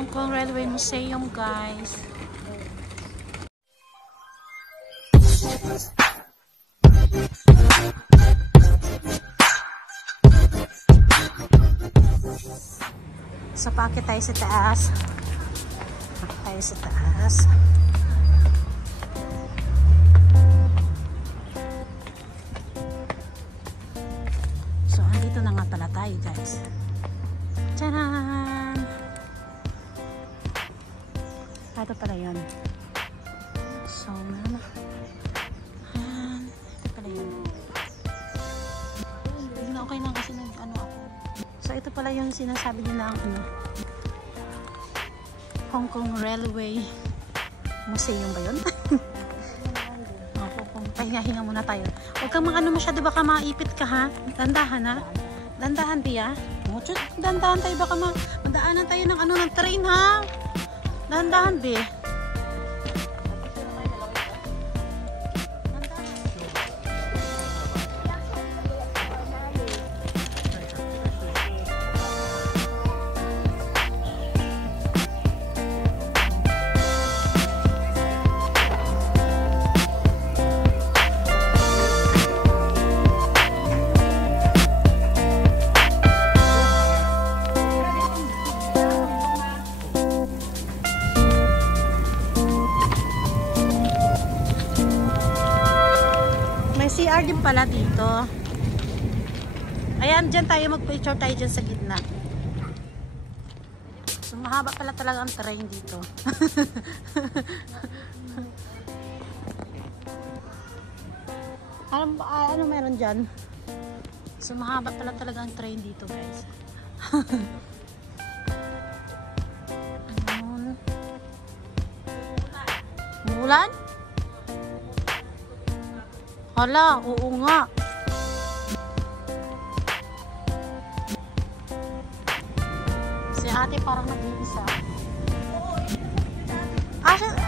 Hong Kong Railway Museum, guys. So, paakit tayo sa taas. Paakit tayo sa taas. So, andito na nga pala tayo, guys. Tcharan! Ito pala yun. So, ito pala yun. Okay lang kasi nag-ano ako. So, ito pala yung sinasabi nila ang Hong Kong Railway Museum ba yun? Pahinga-hinga muna tayo. Huwag kang maano masyado, baka maipit ka, ha? Dandahan, ha? Dandahan, Tia. Dandahan tayo, baka madaanan tayo ng ng train, ha? Dandahan, be. CR din pala dito. Ayan, dyan tayo mag-picture tayo dyan sa gitna. So, mahaba pala talaga ang train dito. ano meron dyan? So, mahaba pala talaga ang train dito, guys. Ano? Mulan? Hala, oo nga. Si ate parang nag-iisa.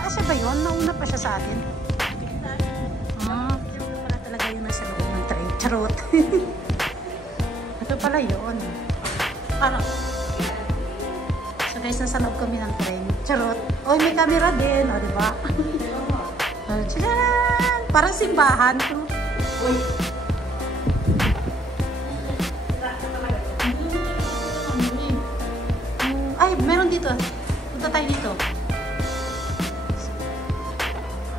Siya ba yun? Nauna pa siya sa atin. Ito pala talaga yun nasa loob ng train. Charot. Ito pala yun. Parang. So guys, nasa loob kami ng train. Charot. Oy, may camera din. O, diba? Tcharan! Parang simbahan to. Uy. Ay, meron dito. Punta tayo dito.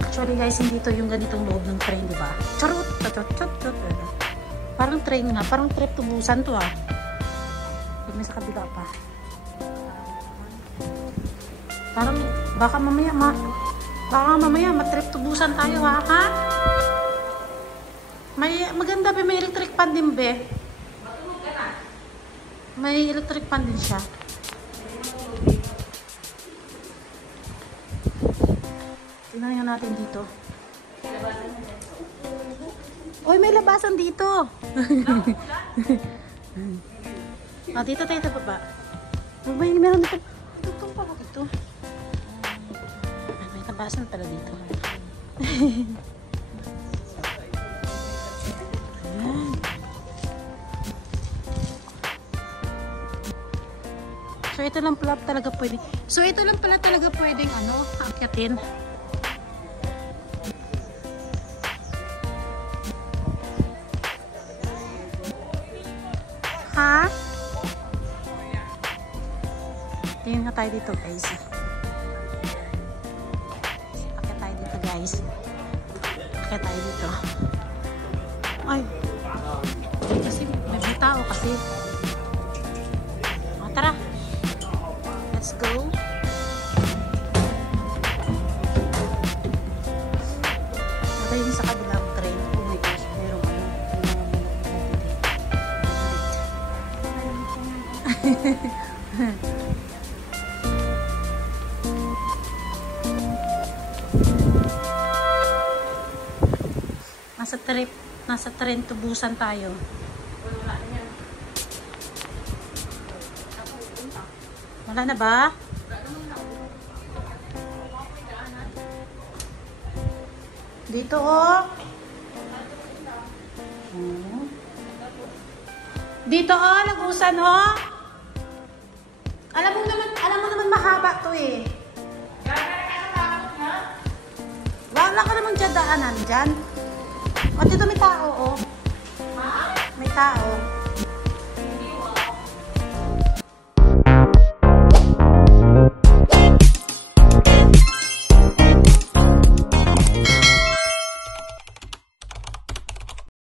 Actually guys, hindi to yung ganitong loob ng train, diba? Charot! Parang train nga. Parang trip to Busan to, ah. Huwag may sa kabila pa. Parang, baka mamaya matrip to Busan tayo, ha? Maganda ba? May electric fan din, be. May electric fan din siya. Tingnan natin dito. Uy, may labasan dito. Dito tayo sa baba. Meron dito. Ito pa ako dito. May labasan pala dito. So ito lang pala talaga pwedeng. So ito lang pala talaga pwedeng akyatin. Ha? Tingnan nga tayo dito, guys. Akyat tayo dito, guys. Akyat tayo dito. Ay. Kasi may tao kasi. Tara. Let's go. Ito yung sa kabilang train. Oh my gosh, merong nasa train to Busan tayo. Wala na ba? Dito, oh. Dito, oh, Lagusan, oh. Alam mo naman mahaba to eh. Wala ka namang dyan daanan dyan. O, dito may tao, oh. May tao.